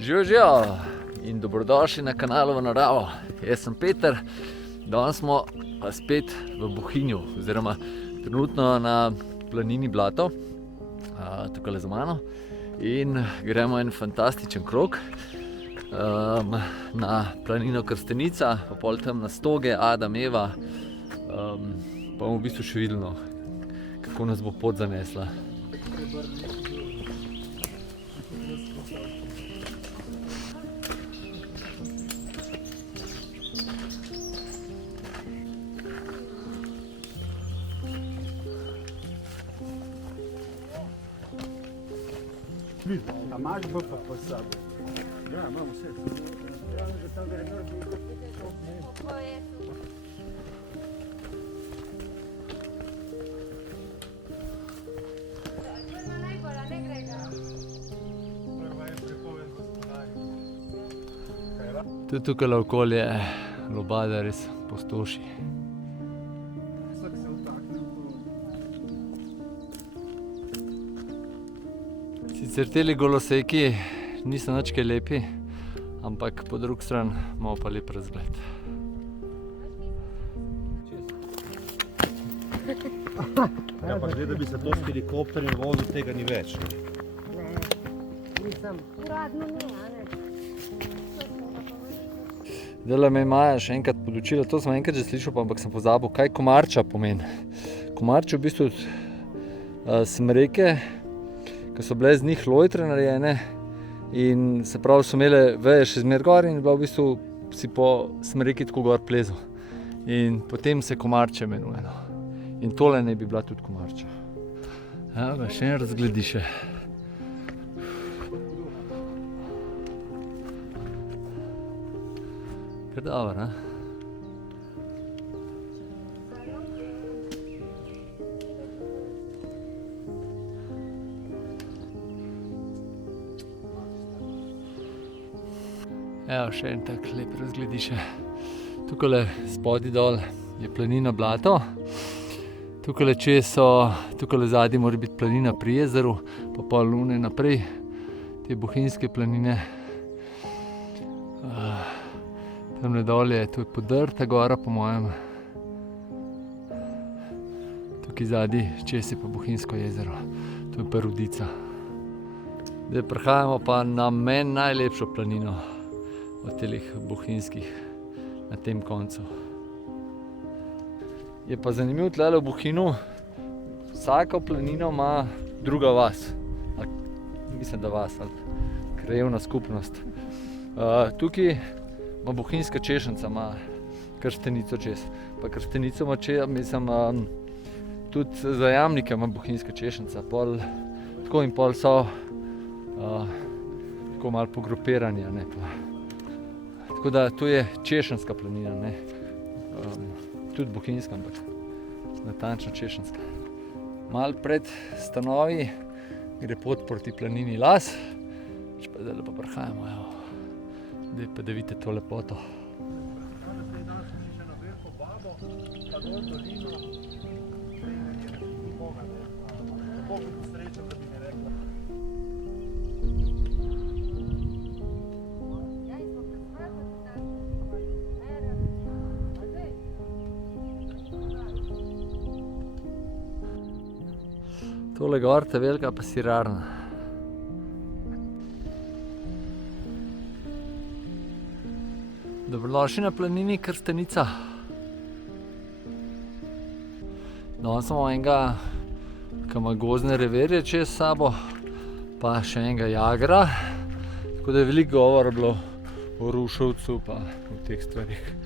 Živijo in dobrodošli na kanalu v naravo. Jaz sem Peter, danes smo pa spet v Bohinju, oziroma trenutno na planini Blato, tukaj za mano. In gremo en fantastičen krog na planino Krstenica, pa pol tam na Stoge, Adam, Eva. Pa bomo v bistvu še videli, kako nas bo pot zanesla. A imaš BF po sebi? Ja, imamo vse. Tudi tukaj okolje Lobada res pustoši. Vsak se vtakne v to. Sicer teli goloseki niso nič kaj lepi, ampak po drugi strani imamo pa lep razgled. Ja, pa gleda, da bi se to s helikopterjem vozil, tega ni več. Ne, nisem. Uradno ne, a ne. Zdajle me je Maja še enkrat podučila, to sem enkrat že slišal, ampak sem pozabil, kaj komarča pomeni. Komarči v bistvu smreke, ki so bile z njih lojtre narejene in se pravi so imele veje še zmer gor in bila v bistvu si po smreki tako gor plezel. In potem se komarče imenuje. In tole ne bi bila tudi komarča. Evo ga, še en razglediše. Kar dobro, ne? Evo, še en tak lep razglediše. Tukajle spodaj dol je planina Blato. Tukajle čez tukajle zadnji mora biti planina pri jezeru, pa pol lune naprej, te bohinjske planine. Tamle dol je, to je podrta gora po mojem. Tukaj zadnji čez je pa Bohinjsko jezero, to je pa Rudica. Zdaj prihajamo pa na meni najlepšo planino od telih bohinjskih na tem koncu. Je pa zanimivo tlele v Bohinju, vsaka planina ima druga vas. Mislim, da vas, ali krajevna skupnost. Tukaj ima bohinjska češnjica, ima Krstenico čez. Pa Krstenico ima tudi za Jamnike ima bohinjska češnjica. Tako in pol so tako malo pogrupirani. Tako da to je češnjska planina, ne. Tudi bohinjska, ampak natančno češnjska. Malo pred stanovi gre pot proti planini Las. Zdaj pa prihajamo, evo. Zdaj pa da vidite to lepoto. Tole gor ta velika pa sirarna. Dobrodošli na planini Krstenica. Danes imamo enega, ki ima gozdne revirje čez sabo, pa še enega jagra. Tako da je veliko govora bilo o ruševcu pa o teh stvarih.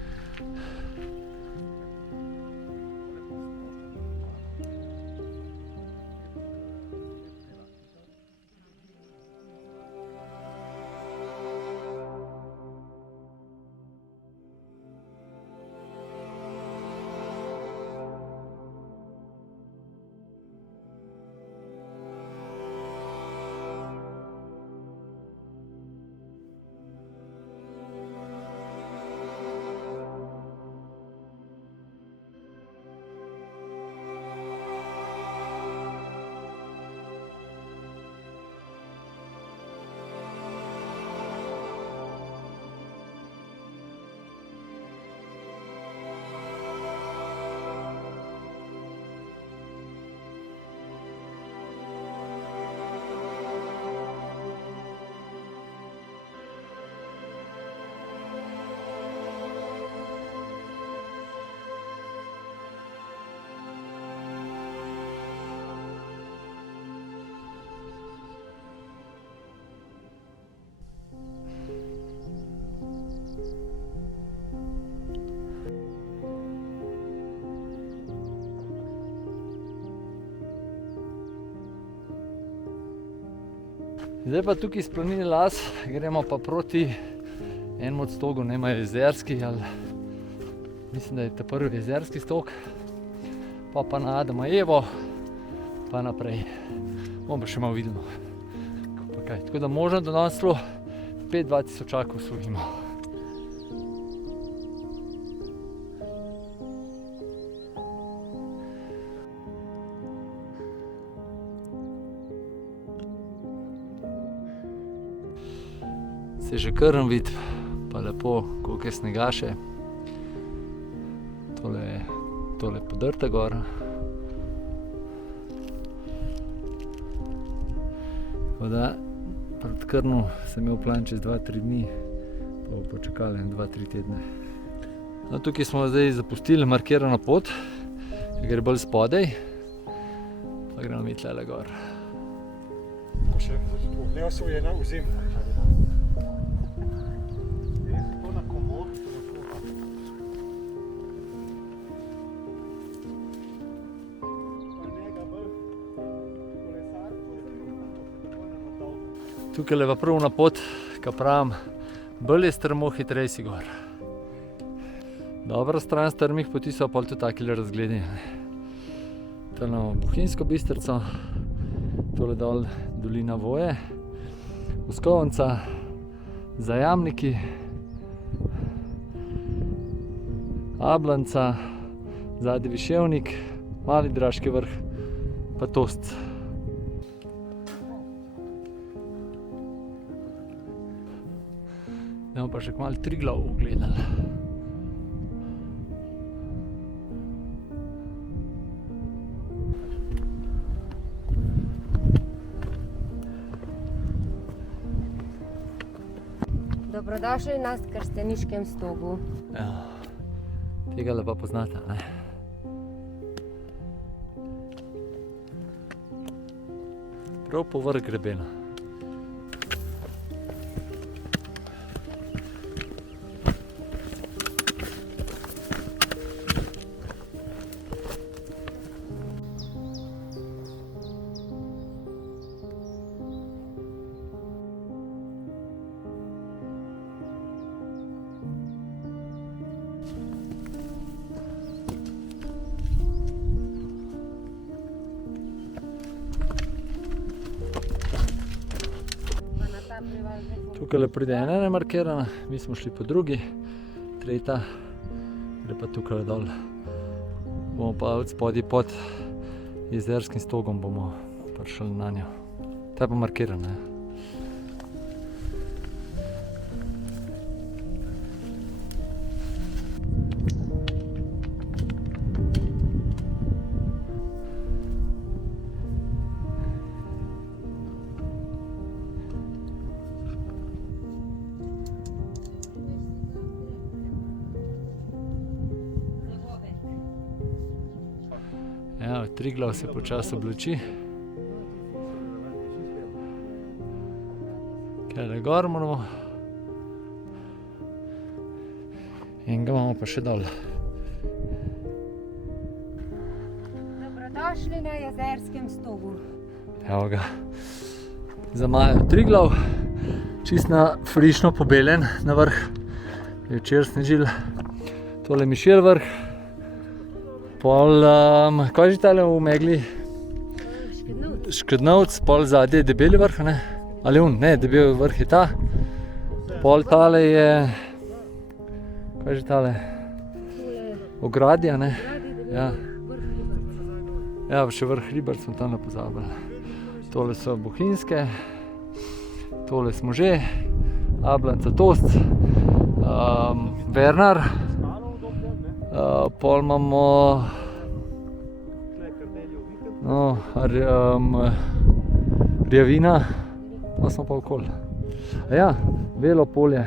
Zdaj pa tukaj iz planine Las gremo pa proti enemu od stogov, nema jezerski, ali mislim, da je ta prvi jezerski stok, pa na Adama Evo, pa naprej. Bomo pa še malo vidimo. Tako da možno do danes celo 5-2000 osvojimo. Se že krm vid, pa lepo, koliko je snega še. Tole je podrta gora. Tako da pred Krnu sem imel plan čez 2-3 dni, pa bo počakali 2-3 tedne. No, tukaj smo zdaj zapustili markirano pot, ki gre bolj spodaj, pa gremo mi tlele gor. Pa še neosvojena ozemlja. To na komod, Tukaj je pa prav na pot, ka pravim, bolj je strmo, hitrej si gor. Dobra stran strmih poti so pa tudi takile razgledi. Tole imamo Bohinjsko Bistrico, tole dol dolina Voje, Uskovnica, Zajamniki, Ablanca, zadnji Viševnik, Mali Draški vrh, pa Tost. Bomo pa še malo Triglav ugledali. Dobrodošli na Krsteniškem stogu. Ja, tega lepa poznate, ne? Prav povrh grebena. Tukaj pride ena nemarkirana, mi smo šli po drugi, tretja, gre pa tukaj dol. Bomo pa od spodaj pod jezerskim stogom bomo prišli na njo. Ta je pa markirana. Ja, Triglav se počasi oblači. Kaj gor moramo. In ga imamo pa še dol. Dobrodošli na jezerskem stogu. Evo ga. Zamajajo Triglav, čist na frišno pobeljen na vrh. Je včeraj snežil. Tole Mišel vrh. Pol, kaj že tale v megli? Škrnovc, pol zadnje je debeli vrh, ne? Ali ne, debeli vrh je ta. Pol tale je, kaj že tale? Ogradja, ne? Ja. Ja, še vrh Hribar smo tam pozabili. Tole so Bohinjske, tole smo že, Ablanca, Tost, Vernar. Pol imamo Rjavina, pa smo pa okoli. Ja, Velo polje,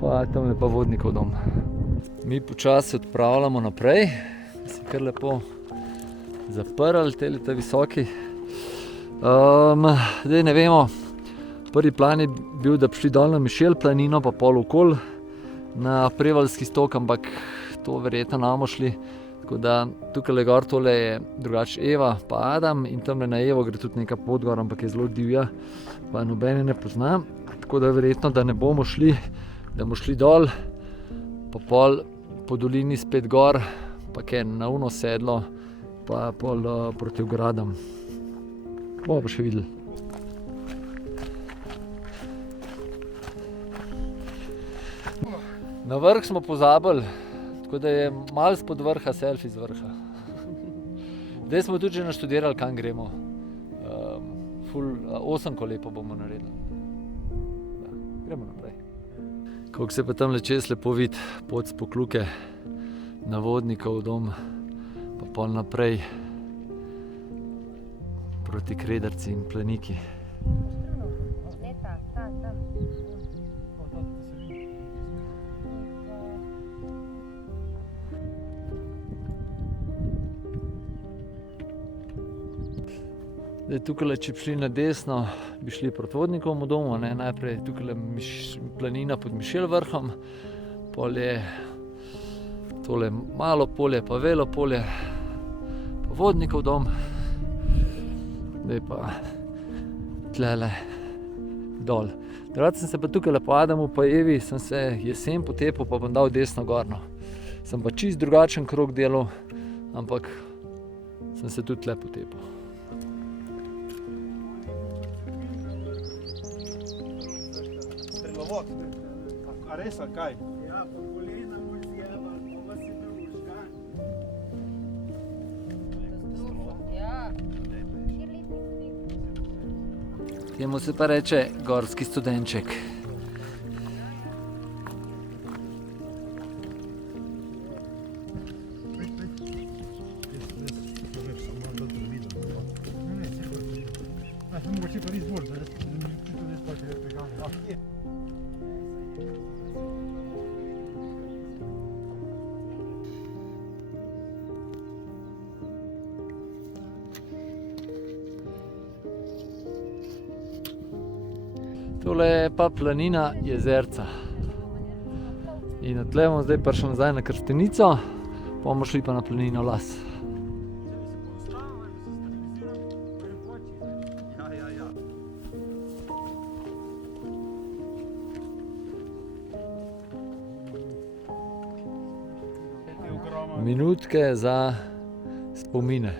pa tamle pa Vodnikov dom. Mi počasi odpravljamo naprej, si kar lepo zaprli te visoki. Zdaj ne vemo, prvi plan je bil, da bi šli dol na Mišel planino, pa pol okoli na Prevaljski stok, ampak to verjetno ne bomo šli, Tako da tukaj gor tole je drugače Eva pa Adam in tamle na Evo gre tudi neka pot gor, ampak je zelo divja, pa nobene ne poznam. Tako da verjetno, da ne bomo šli, da bomo šli dol, pa pol po dolini spet gor, pa kaj na uno sedlo, pa pol proti ogradam. Bomo pa še videli. Na vrh smo pozabili, tako da je malo spod vrha, selfie z vrha. Zdaj smo tudi že naštudirali, kam gremo. 8 kolepo bomo naredili. Ja, gremo naprej. Kako se pa tam čez lepo vidi, pot s Pokluke na Vodnikov dom, pa pol naprej proti Kredrci in Planiki. Ne ta, tam. Zdaj, tukaj, če bi šli na desno, bi šli proti Vodnikovemu domu, ne? Najprej tukaj planina pod Mišel vrhom, pol je tole malo polje, pa velo polje, pa Vodnikov dom. Zdaj pa tlele dol. Drugače sem se pa tukaj po Adamu pa Evi, sem se jesen potepal, pa bom dal desno gorno. Sem pa čist drugačen krog delal, ampak sem se tudi tle potepal. Strelovod. A res, ali kaj? Ja, po kolena mu izjeba, pa vas je bil možgan. Ja. Temu se pa reče gorski studenček. Mogoče pa res bolj, da to res pa če preganja. Tole je pa planina Jezerca. In odtle bomo zdaj prišli nazaj na Krstenico, pa bomo šli pa na planino Las. Ja. Minutke za spomine.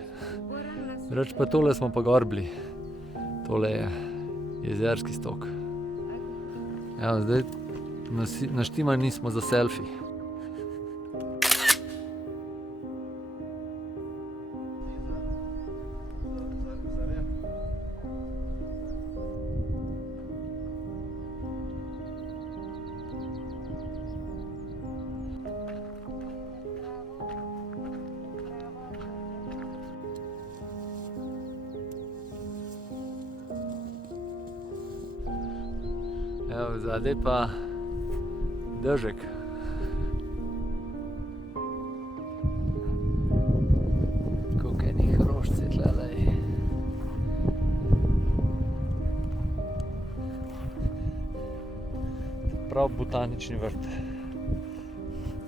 Reč pa tole smo pa gor bili. Tole je Jezerski stok. Evo, zdaj naštimani smo za selfie. Evo, zadaj pa dežek. Koliko enih hrošci tlelej. Prav botanični vrt.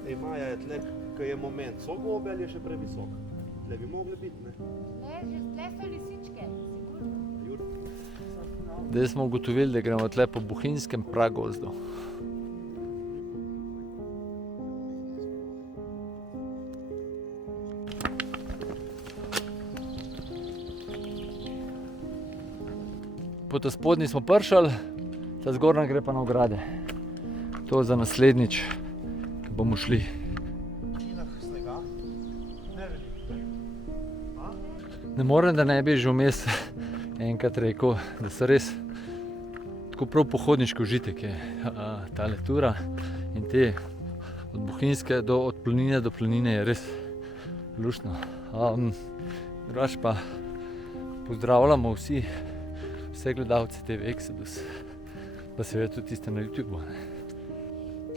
Ej, Maja, je tle, ko je moment, so gobe ali je še previsok? Tle bi mogli biti, ne? Ne, že tle so lisičke. Zdaj smo ugotovili, da gremo tle po bohinjskem pragozdu. Po ta spodnji smo prišli, ta zgornja gre pa na ograde. To za naslednjič, ko bomo šli. Snega? Ne veliko. Ne morem, da ne bi že vmes enkrat rekel, da so res tako prav pohodniški užitek je tale tura in te od Bohinjske od planine do planine je res luštno. Drugače pa pozdravljamo vse gledalce TV Exodus, pa seveda tudi tiste na YouTubeu.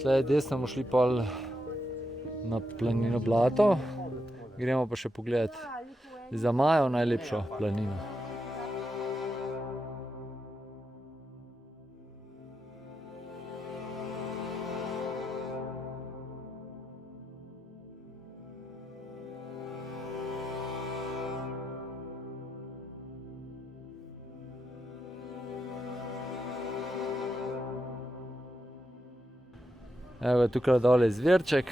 Tle desno bomo šli pol na planino Blato, gremo pa še pogledat za Majo najlepšo planino. Evo, tukaj dole je zverček,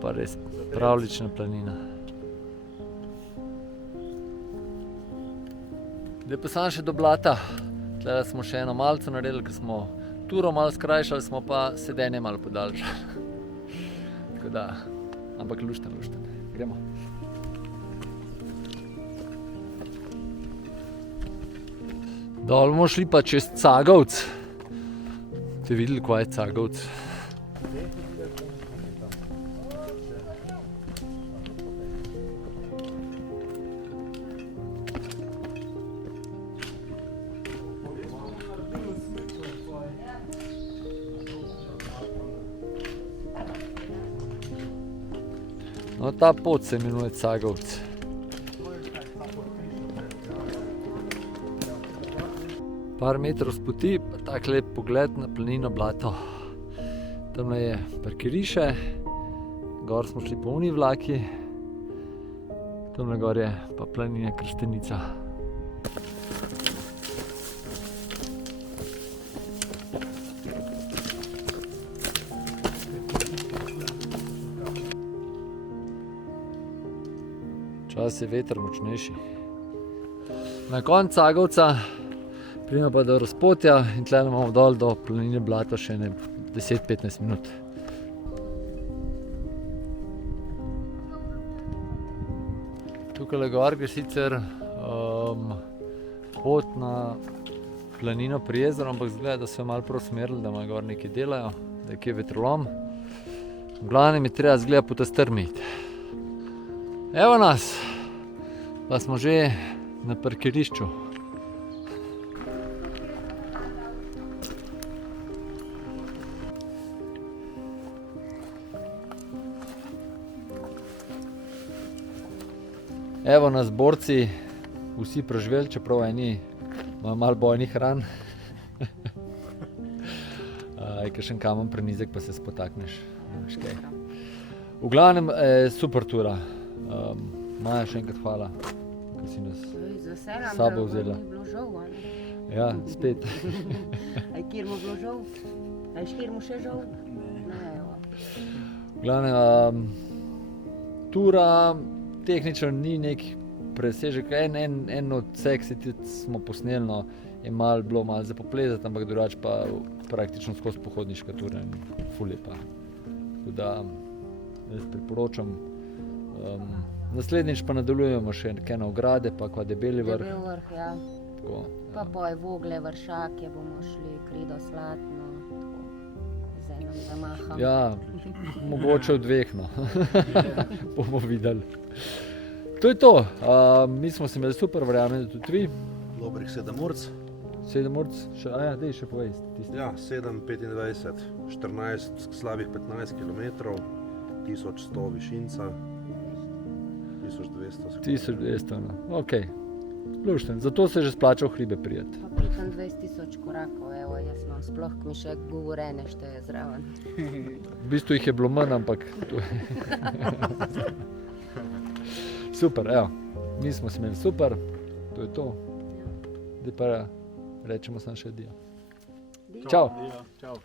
pa res pravlična planina. Zdaj pa samo še do blata. Tule smo še eno malco naredili, ker smo turo malo skrajšali, smo pa sedenje malo podaljšali. Tako da, ampak lušten. Gremo. Dol bomo šli pa čez Cagovc. Ste videli, kaj je Cagovc? No, ta pot se imenuje Cagovc. Par metrov s poti, pa tak lep pogled na planino Blato. Tamle je parkirišče, gor smo šli po uni vlaki, tamle gor je pa planina Krštenica. Včasih je veter močnejši. Na koncu Cagovca pridemo pa do razpotja in tle imamo dol do planine Blato še 10-15 minut. Tukaj gor gre sicer pot na planino pri jezeru, ampak izgleda, da so jo malo preusmerili, da malo gor nekaj delajo, da je kje vetrolom. V glavnem je treba izgleda po ta strmi iti. Evo nas, pa smo že na parkirišču. Evo nas borci, vsi preživeli, čeprav eni imajo malo bojnih ran. Je kakšen kamen prenizek, pa se spotakneš. V glavnem, super tura. Maja, še enkrat hvala, ker si nas s sabo vzela. Ja, spet. Aj kjer mu bilo žal? Aj škjer mu še žal? V glavnem, tura tehnično ni nek presežek. En odsek smo posneli, no, je bilo malo za poplezati, ampak drugače pa praktično skozi pohodniška tura in ful lepa. Tako da jaz priporočam. Naslednjič pa nadaljujemo še ene ograde, pa kva Debeli vrh. Debel vrh, ja. Tako, Pa poj Vogle, Vršake bomo šli, Krido, Slatno, z enim zamahom. ja, mogoče v dveh, no. Bomo videli. To je to. Mi smo se imeli super, verjamem, da tudi vi. Dobrih 7 urc. 7 urc, daj še povej. Ja, 7:25, 14, slabih 15 km, 1100 višinca, 1200. 1200, no. Ok. Lušten, zato se že splača v hribe prijeti. Pa 25 000 korakov, evo, jaz imam sploh, ko mi še govorenje šteje zraven. V bistvu jih je bilo manj, ampak super, evo. Mi smo se imeli super, to je to. Zdaj pa rečemo samo še adijo. Čau. Čau.